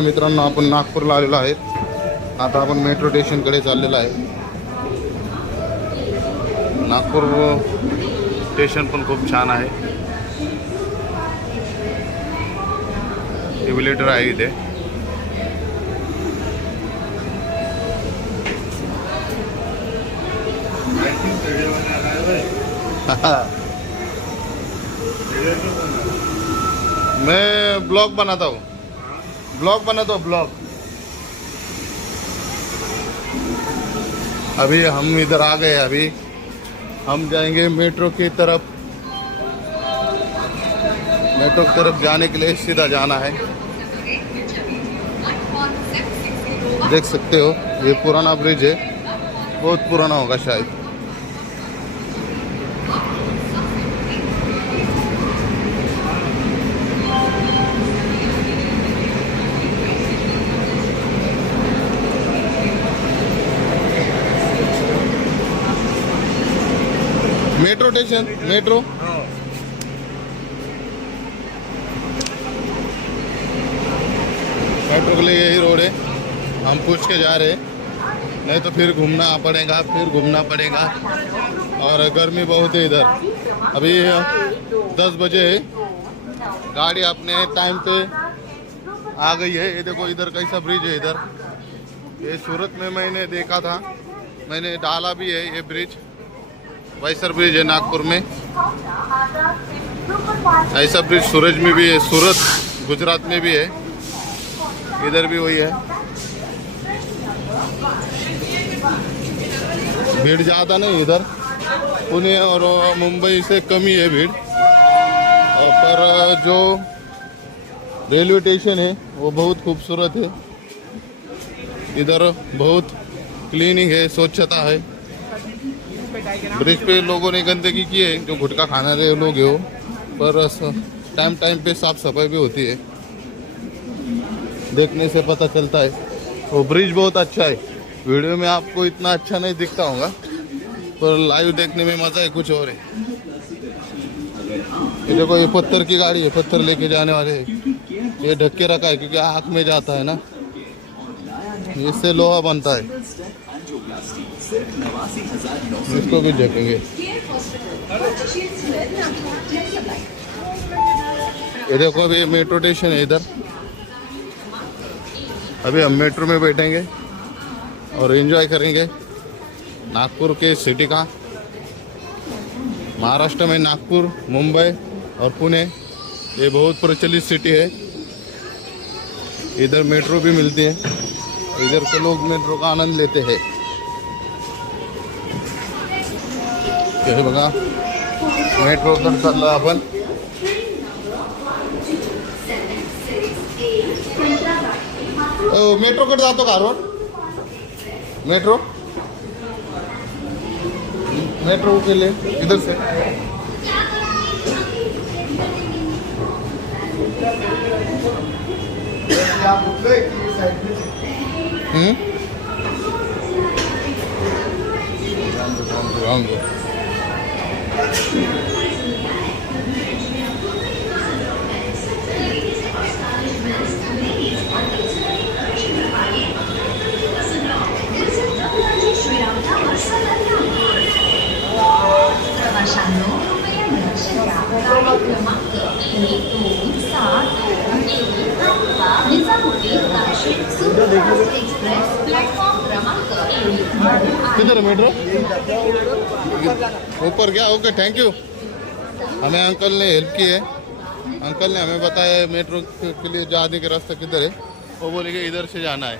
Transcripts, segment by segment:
चला मित्रांनो, आपण नागपूरला आलेलो आहे. आता आपण मेट्रो स्टेशनकडे चाललेलो आहे. नागपूर स्टेशन पण खूप छान आहे. एव्हिलेटर आहे इथे. मैं ब्लॉग बनाता हूँ. अभी हम इधर आ गए. अभी हम जाएंगे मेट्रो की तरफ. मेट्रो की तरफ जाने के लिए सीधा जाना है. देख सकते हो ये पुराना ब्रिज है. बहुत पुराना होगा शायद. Metro station. मेट्रो के लिए यही रोड है. हम पूछ के जा रहे हैं, नहीं तो फिर घूमना पड़ेगा. और गर्मी बहुत है इधर. अभी 10 बजे है. गाड़ी अपने टाइम पे आ गई है. ये देखो इधर कैसा ब्रिज है. इधर ये सूरत में मैंने देखा था, मैंने डाला भी है. ये ब्रिज वैसर ब्रिज है नागपुर में. ऐसा ब्रिज सूरज में भी है. सूरत गुजरात में भी है. इधर भी वही है. भीड़ ज़्यादा नहीं इधर. पुणे और मुंबई से कमी है भीड़. और पर जो रेलवे स्टेशन है वो बहुत खूबसूरत है. इधर बहुत क्लीनिंग है, स्वच्छता है. ब्रिज पे लोगों ने गंदगी की है, जो गुटखा खाने वाले लोग हो. पर टाइम पे साफ सफाई भी होती है. देखने से पता चलता है. वो ब्रिज बहुत अच्छा है. वीडियो में आपको इतना अच्छा नहीं दिखता होगा, पर लाइव देखने में मज़ा है कुछ और है. ये देखो ये पत्थर की गाड़ी है. पत्थर लेके जाने वाले हैं. ये ढक के रखा है क्योंकि आँख में जाता है ना, इससे लोहा बनता है. इसको भी ढकेंगे. ये देखो अभी मेट्रो स्टेशन है इधर. अभी हम मेट्रो में बैठेंगे और एंजॉय करेंगे नागपुर के सिटी का. महाराष्ट्र में नागपुर, मुंबई और पुणे ये बहुत प्रचलित सिटी है. इधर मेट्रो भी मिलती है. इधर के लोग मेट्रो का आनंद लेते हैं. हे बघा मेट्रो तर चाललो आपण. मेट्रोकडे जातो का रोड. मेट्रो के लिए इधर से. किधर है मेट्रो. ऊपर क्या. Okay thank you. हमें अंकल ने हेल्प की है. अंकल ने हमें बताया मेट्रो के लिए जाने के रास्ता किधर है. वो बोले कि इधर से जाना है.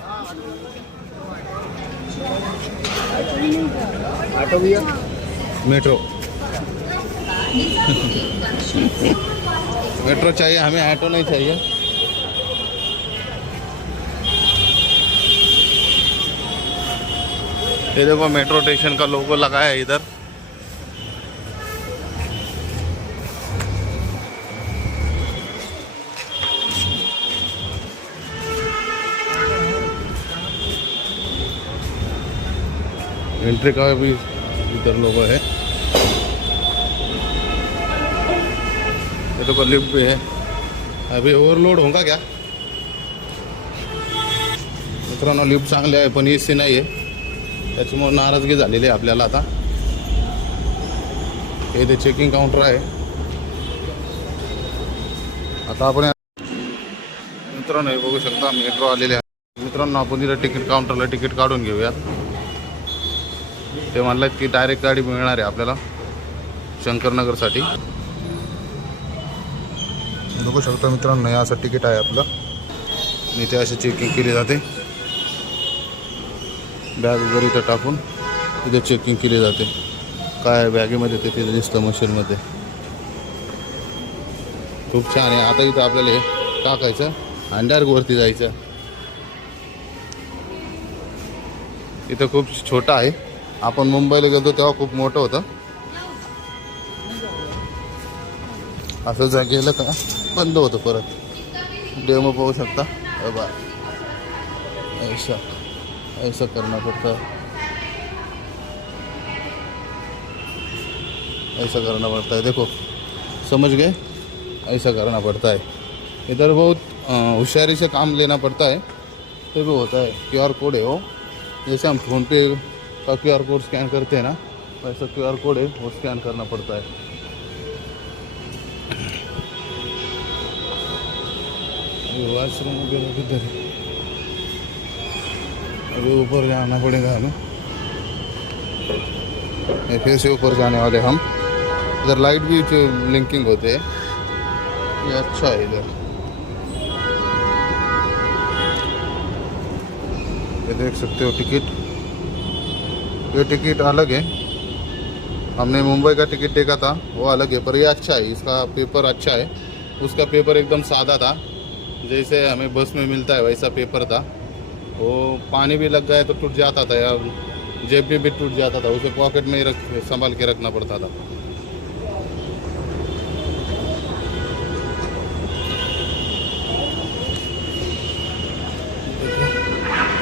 ऑटो भी है. मेट्रो मेट्रो चाहिए हमें, ऑटो नहीं चाहिए. ये देखो मेट्रो स्टेशन का लोगो लगा है इधर. एंट्री का भी इधर लोगो है. ये तो लिफ्ट भी है. अभी ओवरलोड होगा क्या. मित्रांनो लिफ्ट चांगली आहे पण AC नाही आहे, त्याच्यामुळे नाराजगी झालेली आहे आपल्याला आता. हे ते चेकिंग काउंटर आहे. आता आपण मित्रांनो हे बघू शकता मेट्रो आलेले आहे. मित्रांनो आपण इथं तिकीट काउंटरला तिकीट काढून घेऊयात. ते म्हणलं की डायरेक्ट गाडी मिळणार आहे आपल्याला शंकरनगरसाठी. बघू शकता मित्रांनो हे असं तिकीट आहे आपलं. इथे अशी चेकिंग केली जाते. बॅग वगैरे इथं टाकून इथे चेकिंग केली जाते. काय बॅगेमध्ये ते तिथे दिसतं मशीनमध्ये. खूप छान आहे. आता इथं आपल्याला हे टाकायचं आणि डायरेक्ट वरती जायचं. इथं खूप छोटं आहे. आपण मुंबईला गेलो तेव्हा खूप मोठं होतं. असं जा गेलं का बंद होतं परत. डेमो पाहू शकता. बा ऐसा ऐसा करना पड़ता है, ऐसा करना पड़ता है. देखो समझ गए, ऐसा करना पड़ता है. इधर बहुत होशियारी से काम लेना पड़ता है तो भी होता है. QR कोड है वो, जैसे हम फ़ोन पे का QR कोड स्कैन करते हैं ना, वैसा QR कोड है वो स्कैन करना पड़ता है. वॉशरूम वगैरह किधर है? अभी ऊपर जाना पड़ेगा हमें. फिर से ऊपर जाने वाले हम. इधर लाइट भी ब्लिंकिंग होते हैं. ये अच्छा है. इधर ये देख सकते हो टिकट. ये टिकट अलग है. हमने मुंबई का टिकट देखा था वो अलग है, पर ये अच्छा है. इसका पेपर अच्छा है. उसका पेपर एकदम सादा था, जैसे हमें बस में मिलता है वैसा पेपर था. वो पानी भी लग गया तो टूट जाता था या जेब भी टूट जाता था. उसे पॉकेट में ही संभाल के रखना पड़ता था.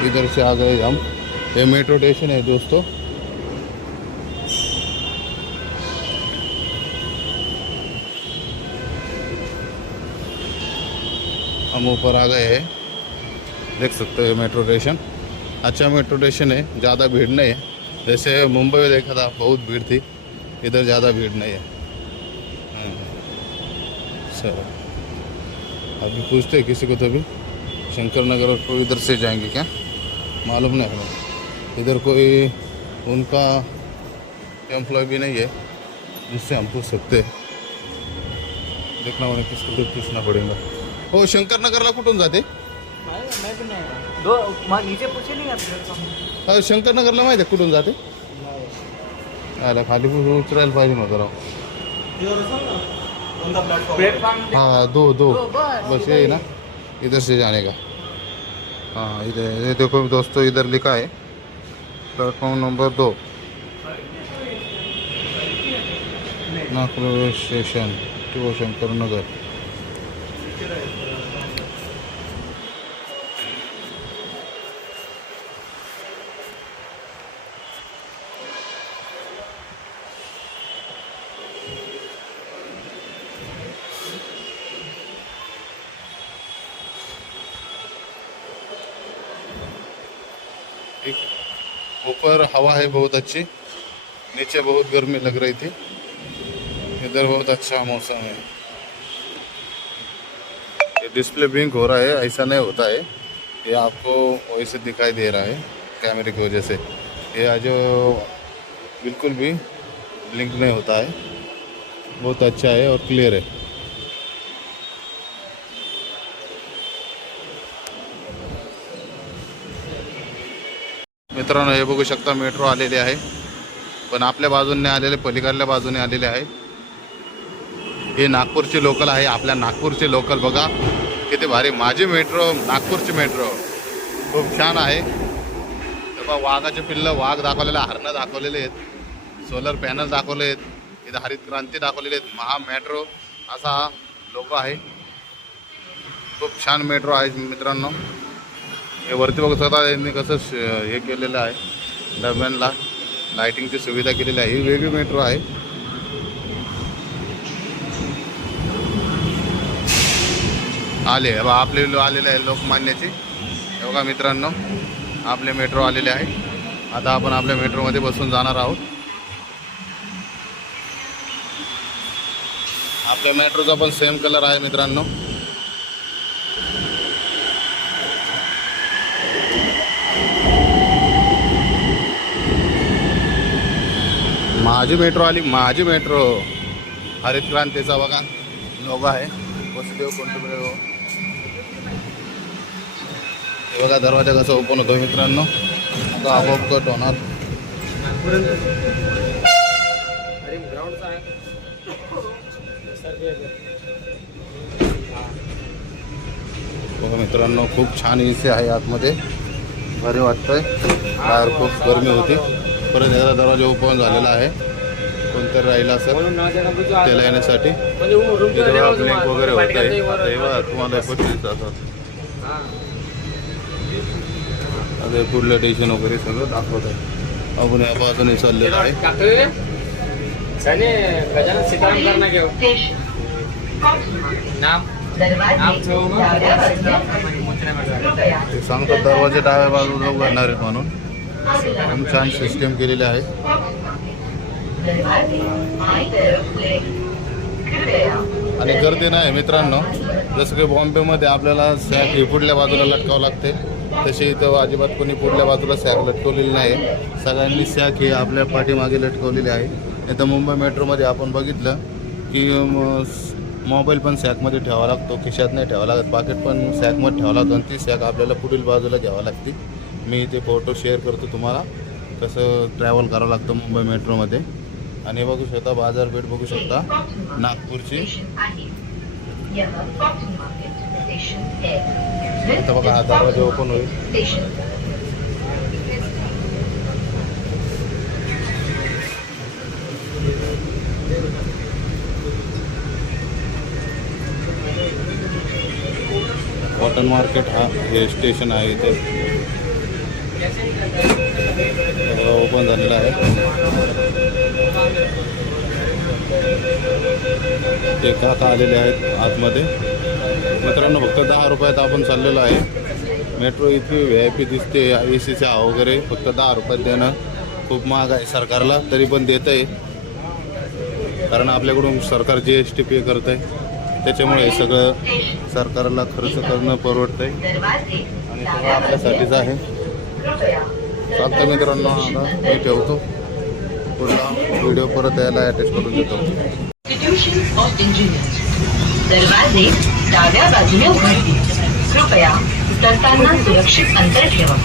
इधर से आ गए हम. ये मेट्रो स्टेशन है दोस्तों. हम ऊपर आ गए हैं. देख सकते हो मेट्रो स्टेशन. अच्छा मेट्रो स्टेशन है, ज़्यादा भीड़ नहीं है. जैसे मुंबई में देखा था बहुत भीड़ थी, इधर ज़्यादा भीड़ नहीं है. सर अभी पूछते हैं किसी को तो भी शंकर नगर को इधर से जाएंगे क्या मालूम नहीं हमें. इधर कोई उनका एम्प्लॉय भी नहीं है जिससे हम पूछ सकते हैं. देखना पड़ेगा किसको तो पूछना पड़ेगा. हो शंकर नगरला कुठून जाते? नीचे पूछे नहीं. शंकर नगरला माहिती आहे कुठून जाते? आला खाली उतरायला पाहिजे नव्हतं राव. हाँ दो बस ये है ना, इधर से जाने का. हाँ इधर ये देखो दोस्तों, इधर लिखा है platform number 2 Nagpur station to Shankar Nagar. ऊपर हवा है बहुत अच्छी, नीचे बहुत गर्मी लग रही थी. इधर बहुत अच्छा मौसम है. ये डिस्प्ले ब्लिंक हो रहा है, ऐसा नहीं होता है. ये आपको वैसे दिखाई दे रहा है कैमरे की वजह से. ये जो बिल्कुल भी ब्लिंक नहीं होता है. बहुत अच्छा है और क्लियर है. मित्रांनो हे बघू शकता मेट्रो आलेले आहे, पण आपल्या बाजूने आलेले पलीकडल्या बाजूने आलेले आहे. हे नागपूरची लोकल आहे. आपल्या नागपूरची लोकल बघा किती भारी. माझी मेट्रो नागपूरची मेट्रो खूप छान आहे. तेव्हा वाघाचे पिल्लं, वाघ दाखवलेले, हरणं दाखवलेले आहेत, सोलर पॅनल दाखवले आहेत, इथं हरित क्रांती दाखवलेले आहेत. महा मेट्रो असा लोगो आहे. खूप छान मेट्रो आहे मित्रांनो. हे वरती बघू शकता यांनी कसं हे केलेलं आहे, डब्यांना लाइटिंगची सुविधा केलेली आहे. ही वेगळी मेट्रो आहे. आले आपले आलेले आहे लोकमान्याची. बघा मित्रांनो, आपले मेट्रो आलेले आहे. आता आपण आपल्या मेट्रोमध्ये बसून जाणार आहोत. आपल्या मेट्रोचा पण सेम कलर आहे मित्रांनो. माझी मेट्रो आली, माझी मेट्रो. हरित क्रांतीचा बघा लोगो आहे. वसुदेव कुटुंबकम. हे बघा दरवाजा कसा ओपन होतो मित्रांनो. आता आपोआप कट होणार. बघा मित्रांनो, खूप छान एसी आहे आतमध्ये. भारी वाटतंय. बाहेर खूप गरमी होती. परत एकदा दरवाजा ओपन झालेला आहे. कोणतरी राहिला असेल त्याला येण्यासाठी. ब्लिंक वगैरे होत आहे. तेव्हा तुम्हाला आता पुढलं स्टेशन वगैरे सगळं दाखवत आहे. आपण या बाजूने चाललेलं आहे. ते सांगतात दरवाजे डाव्या बाजूला उघडणार आहेत म्हणून. खूप छान सिस्टीम केलेली आहे. आणि गर्दी नाही मित्रांनो. जसं की बॉम्बेमध्ये आपल्याला सॅक ही पुढल्या बाजूला लटकावं लागते, तशी इथं अजिबात कोणी पुढल्या बाजूला सॅक लटकवलेली नाही. सगळ्यांनी सॅक ही आपल्या पाठीमागे लटकवलेली आहे. इथं मुंबई मेट्रोमध्ये आपण बघितलं की मोबाईल पण सॅकमध्ये ठेवावा लागतो, खिशात नाही ठेवावा लागत. पाकिट पण सॅकमध्ये ठेवावं लागतं आणि ती सॅक आपल्याला पुढील बाजूला घ्यावं लागते. मी इथे फोटो शेअर करतो तुम्हाला कसं ट्रॅव्हल करावं लागतं मुंबई मेट्रोमध्ये. आणि बघू शकता बाजारपेठ बघू शकता नागपूरची. इथं बघा हा दरवाजा ओपन होईल. कॉटन मार्केट हा हे स्टेशन आहे. इथे ओपन झालेलं आहे. ते काका आलेले आहेत आतमध्ये. मित्रांनो फक्त 10 रुपयात आपण चाललेलो आहे. मेट्रो इतकी VIP दिसते. AC चा वगैरे फक्त 10 रुपयात देणं खूप महाग आहे सरकारला. तरी पण देत आहे, कारण आपल्याकडून सरकार GST पे करत आहे. त्याच्यामुळे हे सगळं सरकारला खर्च करणं परवडतं आहे आणि सगळं आपल्यासाठीच आहे. चालतं मित्रांनो, आता मी ठेवतो. पुढला व्हिडिओ परत यायला अटॅच करून देतो. Institution of engineers. दरवाजे डाव्या बाजूने उघडतील. कृपया उतरताना सुरक्षित अंतर ठेवा.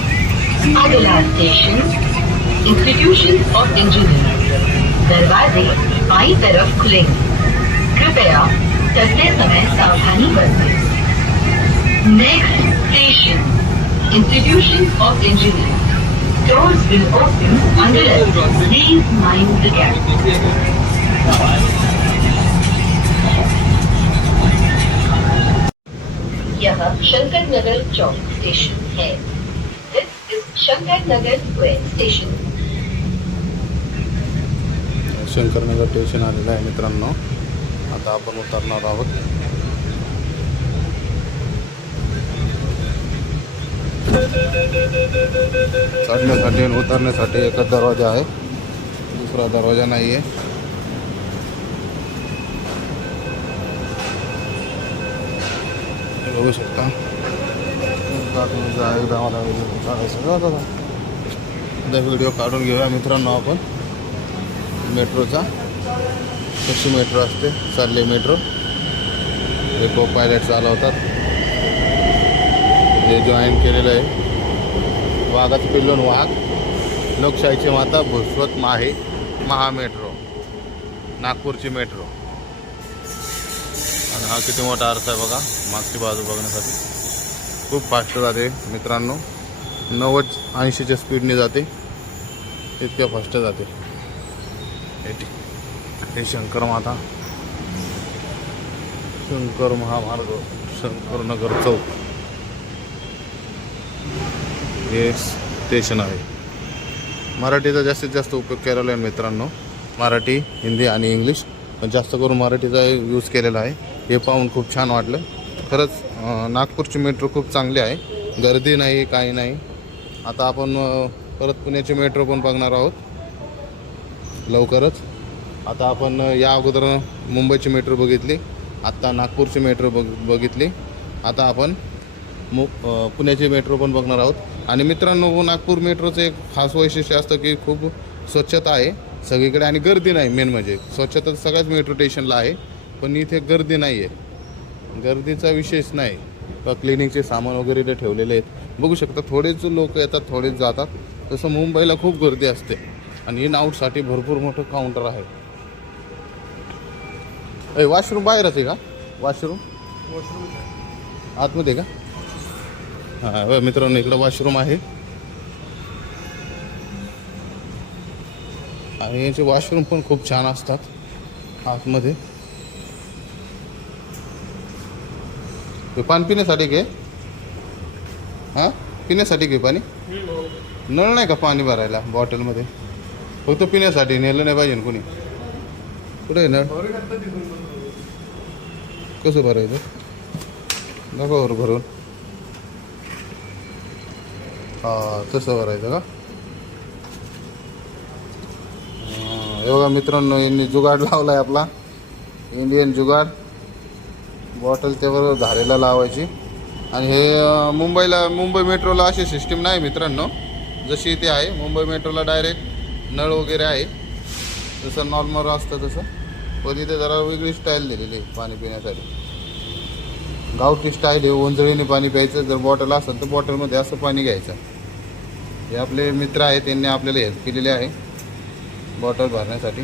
अगला स्टेशन इंस्टीट्यूशन ऑफ इंजीनियरिंग. दरवाजे बाईं तरफ खुलेंगे. कृपया चलते समय सावधानी बरतें. Next station institution of engineering. Doors will open unless please mind the gap. यह शंकर नगर चौक स्टेशन है. This is Shankar Nagar square station. Shankarnagar station आलेलं आहे मित्रांनो. आता आपण उतरणार आहोत. चढण्यासाठी आणि उतरण्यासाठी एकच दरवाजा आहे, दुसरा दरवाजा नाही आहे. बघू शकता. एकदा व्हिडिओ काढून घेऊया मित्रांनो आपण मेट्रोचा. कशी मेट्रो असते, चालले मेट्रो. हे को पायलट चालवतात. हे जॉईन केलेलं आहे. वाघाचं पिल्लून वाघ, लोकशाहीची माता, भुसवत माहे, महामेट्रो, नागपूरची मेट्रो. आणि हा किती मोठा अर्थ आहे बघा मागची बाजू बघण्यासाठी. खूप फास्ट जाते मित्रांनो. 90-80च्या स्पीडने जाते. इतक्या फास्ट जाते. हे शंकर माता, शंकर महामार्ग, शंकरनगर चौक हे स्टेशन आहे. मराठीचा जास्तीत जास्त उपयोग केलेला आहे मित्रांनो. मराठी, हिंदी आणि इंग्लिश, पण जास्त करून मराठीचा यूज केलेला आहे. हे पाहून खूप छान वाटलं. खरंच नागपूरची मेट्रो खूप चांगली आहे. गर्दी नाही, काही नाही. आता आपण परत पुण्याची मेट्रो पण बघणार आहोत लवकरच. आता आपण या अगोदर मुंबईची मेट्रो बघितली, आत्ता नागपूरची मेट्रो बघितली. आता आपण पुण्याची मेट्रो पण बघणार आहोत. आणि मित्रांनो, नागपूर मेट्रोचं एक खास वैशिष्ट्य असतं की खूप स्वच्छता आहे सगळीकडे आणि गर्दी नाही. मेन म्हणजे स्वच्छता सगळ्याच मेट्रो स्टेशनला आहे, पण इथे गर्दी नाही आहे. गर्दीचा विषयच नाही. क्लिनिकचे सामान वगैरे इथे ठेवलेले आहेत, बघू शकता. थोडेच लोक येतात, थोडेच जातात. तसं मुंबईला खूप गर्दी असते. आणि इन आऊटसाठी भरपूर मोठं काउंटर आहे. वॉशरूम बाहेरच आहे का? वॉशरूम आतमध्ये का? हां मित्रांनो, इकडं वॉशरूम आहे. आणि याचे वॉशरूम पण खूप छान असतात आतमध्ये. पाणी पिण्यासाठी घे. हां, पिण्यासाठी घे पाणी. नळ नाही का पाणी भरायला बॉटलमध्ये? फक्त पिण्यासाठी. नेलं नाही पाहिजे कोणी. कुठे आहे नळ? कसं भरायचं? दाखवा भरून. हां, तसं भरायचं का? हे बघा मित्रांनो, यांनी जुगाड लावला आहे आपला, इंडियन जुगाड. बॉटल त्याबरोबर धारेला लावायची. आणि हे मुंबई मेट्रोला अशी सिस्टीम नाही मित्रांनो, जशी इथे आहे. मुंबई मेट्रोला डायरेक्ट नळ वगैरे आहे, जसं नॉर्मल असतं तसं. पण इथे जरा वेगळी स्टाईल दिलेली आहे पाणी पिण्यासाठी. गावठी स्टाईल आहे. ओंजळीने पाणी प्यायचं. जर बॉटल असेल तर बॉटलमध्ये असं पाणी घ्यायचं. हे आपले मित्र आहेत, त्यांनी आपल्याला हेल्प केलेली आहे बॉटल भरण्यासाठी.